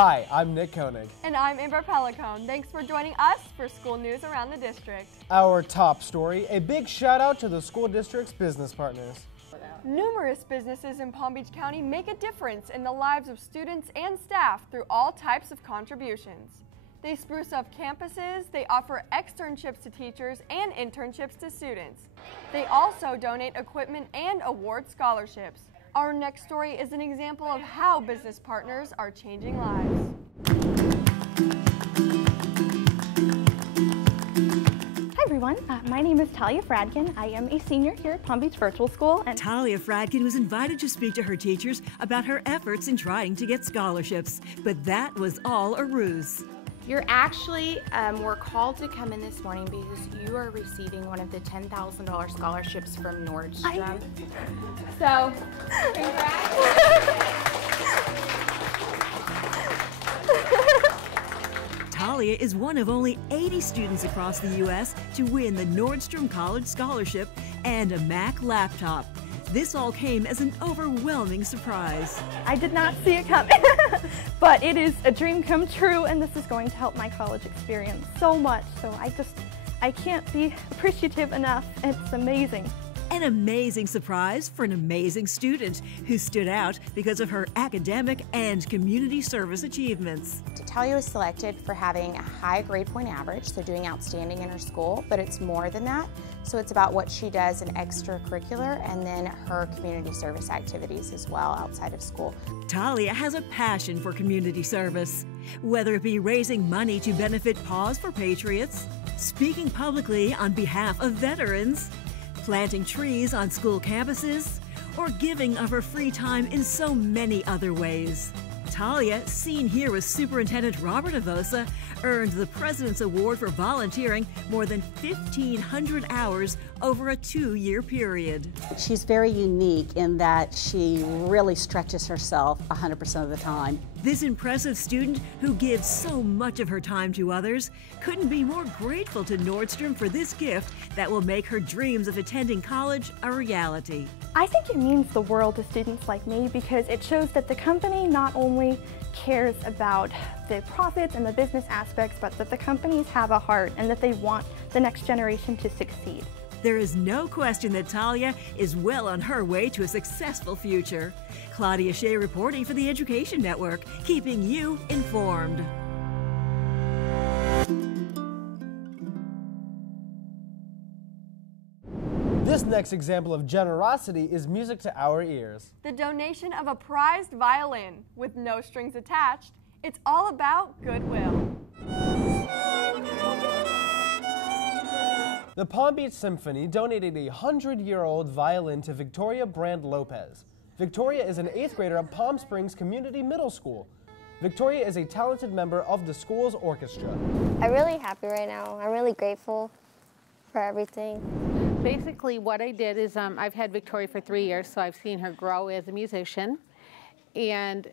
Hi, I'm Nick Koenig. And I'm Amber Pellicone. Thanks for joining us for school news around the district. Our top story, a big shout out to the school district's business partners. Numerous businesses in Palm Beach County make a difference in the lives of students and staff through all types of contributions. They spruce up campuses, they offer externships to teachers and internships to students. They also donate equipment and award scholarships. Our next story is an example of how business partners are changing lives. Hi everyone, my name is Talia Fradkin. I am a senior here at Palm Beach Virtual School. And Talia Fradkin was invited to speak to her teachers about her efforts in trying to get scholarships, but that was all a ruse. You're actually were called to come in this morning because you are receiving one of the $10,000 scholarships from Nordstrom. So, congrats. Talia is one of only 80 students across the U.S. to win the Nordstrom College Scholarship and a Mac laptop. This all came as an overwhelming surprise. I did not see it coming, but it is a dream come true, and this is going to help my college experience so much. So I can't be appreciative enough. It's amazing. An amazing surprise for an amazing student who stood out because of her academic and community service achievements. Talia was selected for having a high grade point average, so doing outstanding in her school, but it's more than that. So it's about what she does in extracurricular and then her community service activities as well outside of school. Talia has a passion for community service, whether it be raising money to benefit Paws for Patriots, speaking publicly on behalf of veterans, planting trees on school campuses, or giving of her free time in so many other ways. Talia, seen here with Superintendent Robert Avosa, earned the President's Award for volunteering more than 1,500 hours over a 2-year period. She's very unique in that she really stretches herself 100% of the time. This impressive student, who gives so much of her time to others, couldn't be more grateful to Nordstrom for this gift that will make her dreams of attending college a reality. I think it means the world to students like me because it shows that the company not only cares about the profits and the business aspects, but that the companies have a heart and that they want the next generation to succeed. There is no question that Talia is well on her way to a successful future. Claudia Shea reporting for the Education Network, keeping you informed. This next example of generosity is music to our ears. The donation of a prized violin with no strings attached. It's all about goodwill. The Palm Beach Symphony donated a 100-year-old violin to Victoria Brand Lopez. Victoria is an 8th grader at Palm Springs Community Middle School. Victoria is a talented member of the school's orchestra. I'm really happy right now. I'm really grateful for everything. Basically what I did is I've had Victoria for 3 years, so I've seen her grow as a musician. And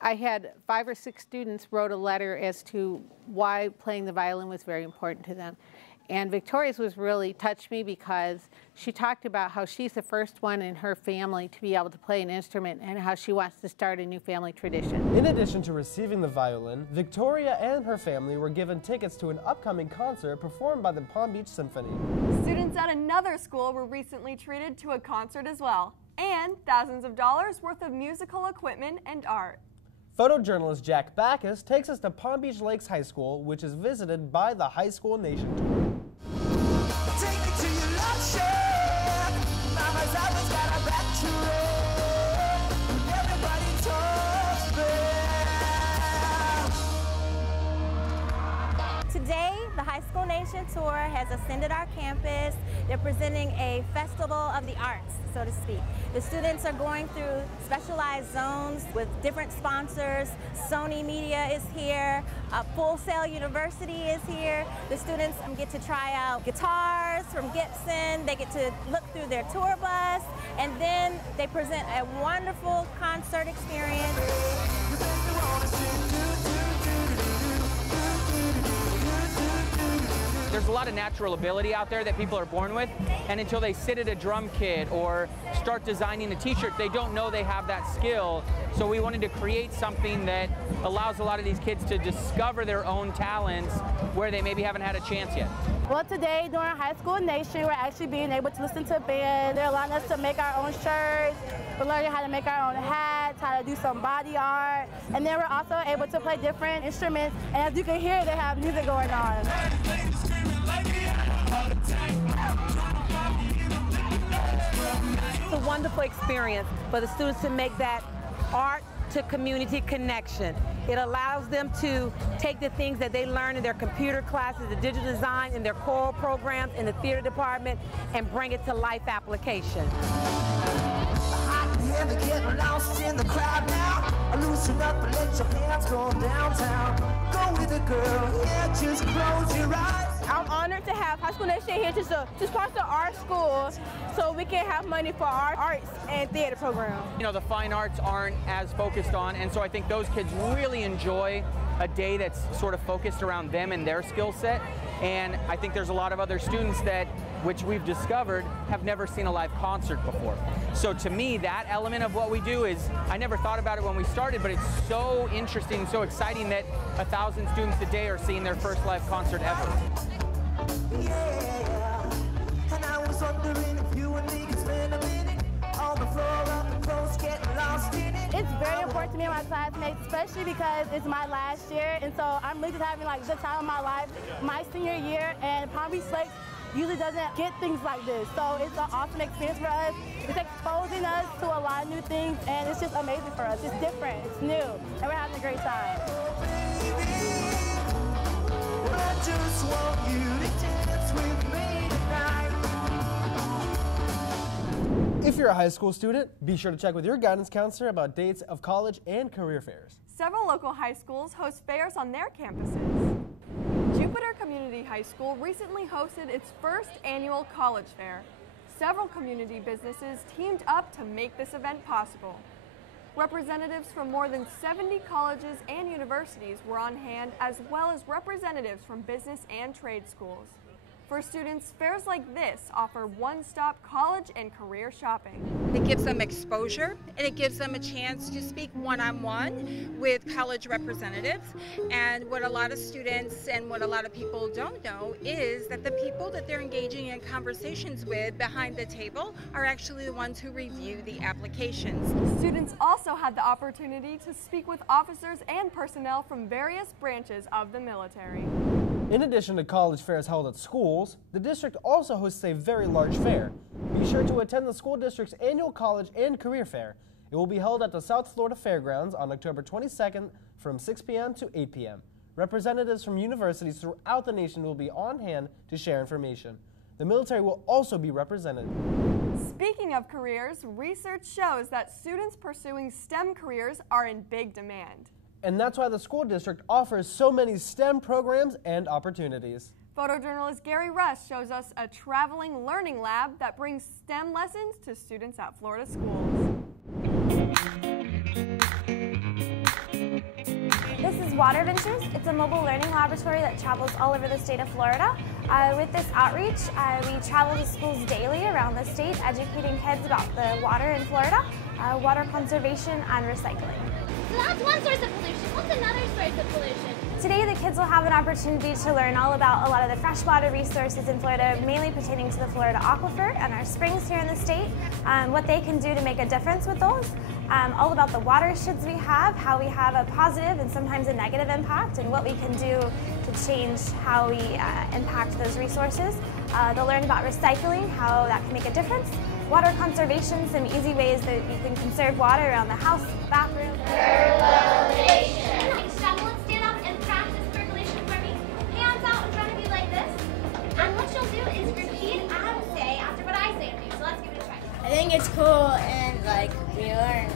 I had 5 or 6 students wrote a letter as to why playing the violin was very important to them. And Victoria's was really touched me because she talked about how she's the first one in her family to be able to play an instrument and how she wants to start a new family tradition. In addition to receiving the violin, Victoria and her family were given tickets to an upcoming concert performed by the Palm Beach Symphony. Students at another school were recently treated to a concert as well, and thousands of dollars worth of musical equipment and art. Photojournalist Jack Backus takes us to Palm Beach Lakes High School, which is visited by the High School Nation Tour. Today, the High School Nation Tour has ascended our campus. They're presenting a festival of the arts, so to speak. The students are going through specialized zones with different sponsors. Sony Media is here. Full Sail University is here. The students get to try out guitars from Gibson. They get to look through their tour bus, and then they present a wonderful concert experience. there's a lot of natural ability out there that people are born with, and until they sit at a drum kit or start designing a t-shirt, they don't know they have that skill. So we wanted to create something that allows a lot of these kids to discover their own talents where they maybe haven't had a chance yet. Well, today during High School Nation, we're actually being able to listen to band. They're allowing us to make our own shirts. We're learning how to make our own hats, how to do some body art. And then we're also able to play different instruments. And as you can hear, they have music going on. It's a wonderful experience for the students to make that art to community connection. It allows them to take the things that they learn in their computer classes, the digital design, in their choral programs, in the theater department, and bring it to life application. Never get lost in the crowd now. Loosen up and let your hands go downtown. Go with a girl, yeah, just close your eyes. I'm honored to have High School Nation here to sponsor our school so we can have money for our arts and theater program. You know, the fine arts aren't as focused on, and so I think those kids really enjoy a day that's sort of focused around them and their skill set. And I think there's a lot of other students that, which we've discovered, have never seen a live concert before. So to me, that element of what we do is, I never thought about it when we started, but it's so interesting, so exciting that 1,000 students a day are seeing their first live concert ever. Yeah, and I was wondering if you and me could spend a minute on the floor of the clothes, getting lost in it. It's very important to me and my classmates, especially because it's my last year, and so I'm really just having like the time of my life, my senior year, and Palm Beach Lakes usually doesn't get things like this. So it's an awesome experience for us. It's exposing us to a lot of new things, and it's just amazing for us. It's different, it's new, and we're having a great time. I just want you to dance with me tonight. If you're a high school student, be sure to check with your guidance counselor about dates of college and career fairs. Several local high schools host fairs on their campuses. Jupiter Community High School recently hosted its first annual college fair. Several community businesses teamed up to make this event possible. Representatives from more than 70 colleges and universities were on hand, as well as representatives from business and trade schools. For students, fairs like this offer one-stop college and career shopping. It gives them exposure, and it gives them a chance to speak one-on-one with college representatives. And what a lot of students and what a lot of people don't know is that the people that they're engaging in conversations with behind the table are actually the ones who review the applications. Students also had the opportunity to speak with officers and personnel from various branches of the military. In addition to college fairs held at schools, the district also hosts a very large fair. Be sure to attend the school district's annual college and career fair. It will be held at the South Florida Fairgrounds on October 22nd from 6 p.m. to 8 p.m. Representatives from universities throughout the nation will be on hand to share information. The military will also be represented. Speaking of careers, research shows that students pursuing STEM careers are in big demand. And that's why the school district offers so many STEM programs and opportunities. Photojournalist Gary Russ shows us a traveling learning lab that brings STEM lessons to students at Florida schools. This is Water Ventures. It's a mobile learning laboratory that travels all over the state of Florida. With this outreach, we travel to schools daily around the state, educating kids about the water in Florida, water conservation, and recycling. So that's one source of pollution. What's another source of pollution? Today, the kids will have an opportunity to learn all about a lot of the freshwater resources in Florida, mainly pertaining to the Florida aquifer and our springs here in the state, what they can do to make a difference with those, all about the watersheds we have, how we have a positive and sometimes a negative impact, and what we can do to change how we impact those resources. They'll learn about recycling, how that can make a difference, water conservation, some easy ways that you can conserve water around the house, bathroom. Percolation. Someone stand up and practice percolation for me. Hands out in front of you like this. And what you'll do is repeat and say after what I say to you. So let's give it a try. I think it's cool, and like we learned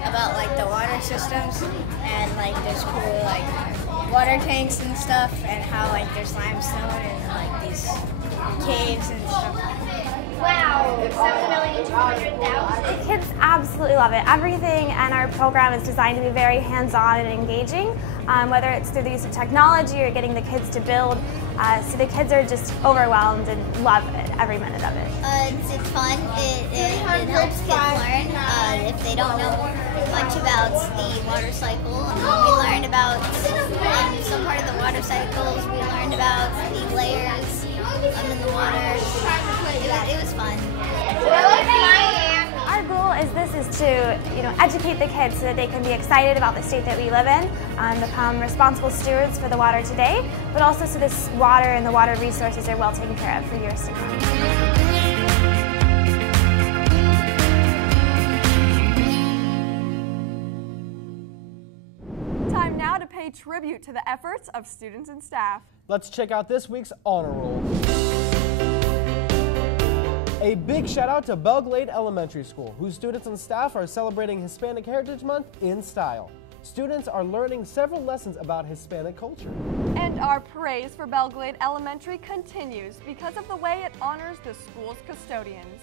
about like the water systems, and like there's cool like water tanks and stuff, and how like there's limestone and like these caves and stuff. Wow, 7,200,000. The kids absolutely love it. Everything in our program is designed to be very hands-on and engaging, whether it's through the use of technology or getting the kids to build So the kids are just overwhelmed and love it, every minute of it. It's fun. It helps kids learn if they don't know much about the water cycle. We learned about some part of the water cycles. We learned about the layers in the water. It was fun. Our goal is to educate the kids so that they can be excited about the state that we live in, become responsible stewards for the water today, but also so this water and the water resources are well taken care of for years to come. Time now to pay tribute to the efforts of students and staff. Let's check out this week's honor roll. A big shout out to Belglade Elementary School, whose students and staff are celebrating Hispanic Heritage Month in style. Students are learning several lessons about Hispanic culture. And our praise for Belglade Elementary continues because of the way it honors the school's custodians.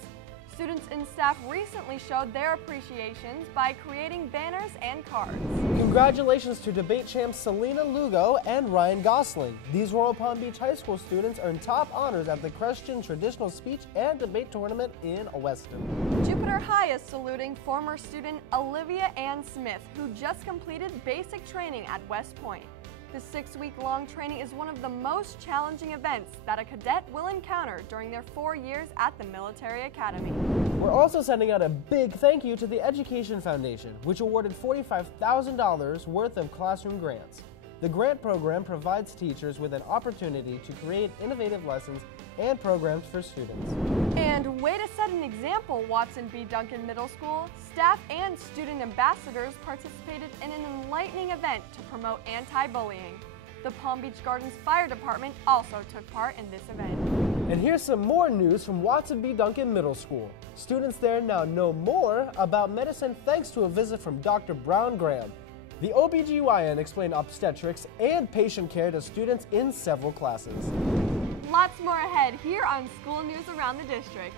Students and staff recently showed their appreciations by creating banners and cards. Congratulations to debate champs Selena Lugo and Ryan Gosling. These Royal Palm Beach High School students earned top honors at the Christian Traditional Speech and Debate Tournament in Weston. Jupiter High is saluting former student Olivia Ann Smith, who just completed basic training at West Point. The 6-week-long training is one of the most challenging events that a cadet will encounter during their 4 years at the Military Academy. We're also sending out a big thank you to the Education Foundation, which awarded $45,000 worth of classroom grants. The grant program provides teachers with an opportunity to create innovative lessons and programs for students. And way to set an example, Watson B. Duncan Middle School, staff and student ambassadors participated in an enlightening event to promote anti-bullying. The Palm Beach Gardens Fire Department also took part in this event. And here's some more news from Watson B. Duncan Middle School. Students there now know more about medicine thanks to a visit from Dr. Brown Graham. The OBGYN explained obstetrics and patient care to students in several classes. Lots more ahead here on School News Around the District.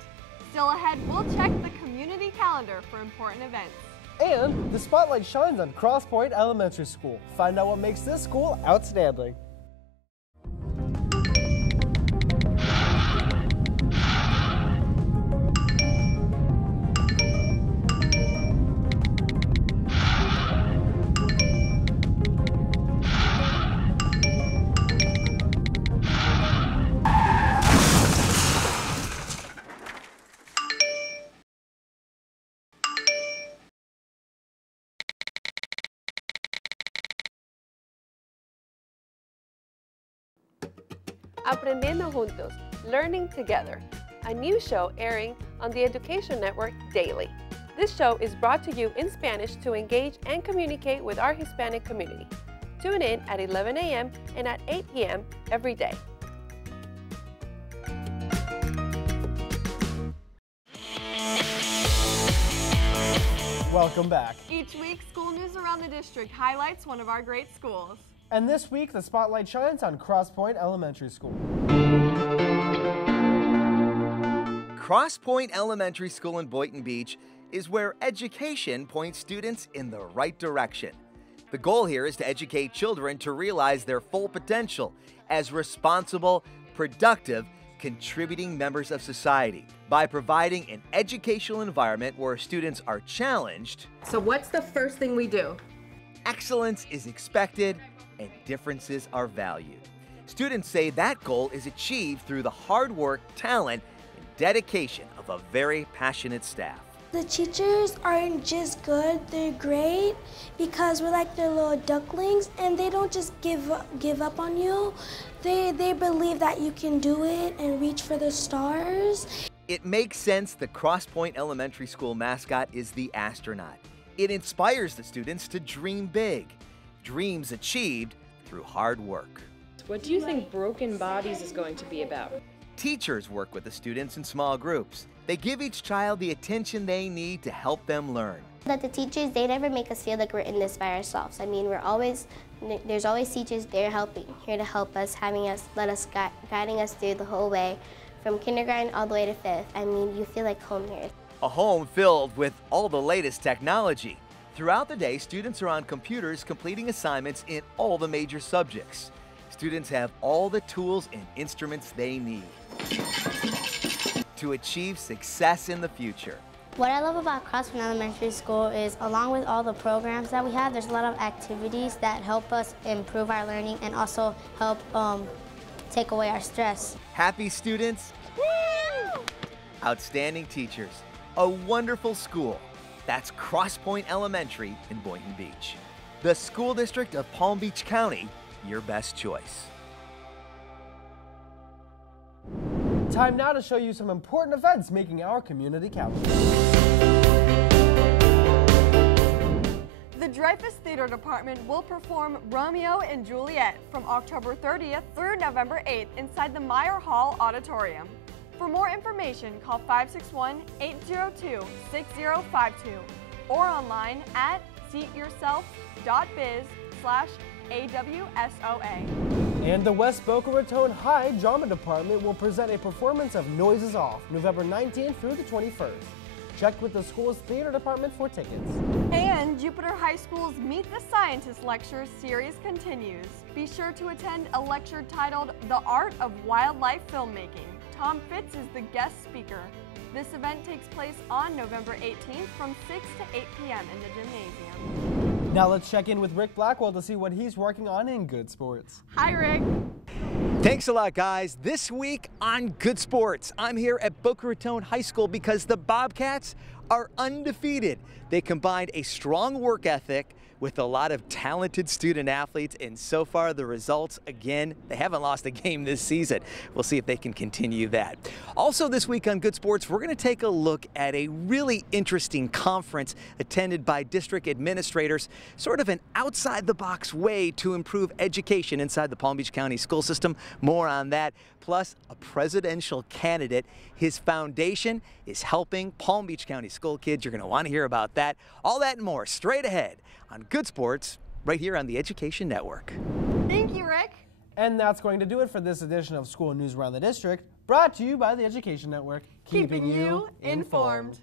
Still ahead, we'll check the community calendar for important events. And the spotlight shines on Cross Point Elementary School. Find out what makes this school outstanding. Aprendiendo Juntos, Learning Together, a new show airing on the Education Network daily. This show is brought to you in Spanish to engage and communicate with our Hispanic community. Tune in at 11 a.m. and at 8 p.m. every day. Welcome back. Each week, School News Around the District highlights one of our great schools. And this week, the spotlight shines on Cross Point Elementary School. Cross Point Elementary School in Boynton Beach is where education points students in the right direction. The goal here is to educate children to realize their full potential as responsible, productive, contributing members of society by providing an educational environment where students are challenged. So what's the first thing we do? Excellence is expected and differences are valued. Students say that goal is achieved through the hard work, talent, and dedication of a very passionate staff. The teachers aren't just good, they're great because we're like their little ducklings and they don't just give up on you. They believe that you can do it and reach for the stars. It makes sense the Cross Point Elementary School mascot is the astronaut. It inspires the students to dream big. Dreams achieved through hard work. What do you think Broken Bodies is going to be about? Teachers work with the students in small groups. They give each child the attention they need to help them learn. That the teachers, they never make us feel like we're in this by ourselves. I mean, there's always teachers there helping, here to help us, guiding us through the whole way, from kindergarten all the way to 5th. I mean, you feel like home here. A home filled with all the latest technology. Throughout the day, students are on computers completing assignments in all the major subjects. Students have all the tools and instruments they need to achieve success in the future. What I love about Cross Point Elementary School is, along with all the programs that we have, there's a lot of activities that help us improve our learning and also help take away our stress. Happy students, woo! Outstanding teachers, a wonderful school. That's Cross Point Elementary in Boynton Beach. The school district of Palm Beach County, your best choice. Time now to show you some important events making our community count. The Dreyfus Theater Department will perform Romeo and Juliet from October 30th through November 8th inside the Meyer Hall Auditorium. For more information, call 561-802-6052 or online at seatyourself.biz/AWSOA. And the West Boca Raton High Drama Department will present a performance of Noises Off, November 19th through the 21st. Check with the school's theater department for tickets. And Jupiter High School's Meet the Scientist lecture series continues. Be sure to attend a lecture titled The Art of Wildlife Filmmaking. Tom Fitz is the guest speaker. This event takes place on November 18th from 6 to 8 p.m. in the gymnasium. Now let's check in with Rick Blackwell to see what he's working on in Good Sports. Hi, Rick. Thanks a lot, guys. This week on Good Sports, I'm here at Boca Raton High School because the Bobcats are undefeated. They combined a strong work ethic with a lot of talented student athletes, and so far the results, again, they haven't lost a game this season. We'll see if they can continue that. Also this week on Good Sports, we're going to take a look at a really interesting conference attended by district administrators, sort of an outside-the-box way to improve education inside the Palm Beach County school system. More on that, plus a presidential candidate. His foundation is helping Palm Beach County school kids. You're going to want to hear about that. All that and more straight ahead on Good Sports, right here on the Education Network. Thank you, Rick. And that's going to do it for this edition of School News Around the District, brought to you by the Education Network, keeping you informed.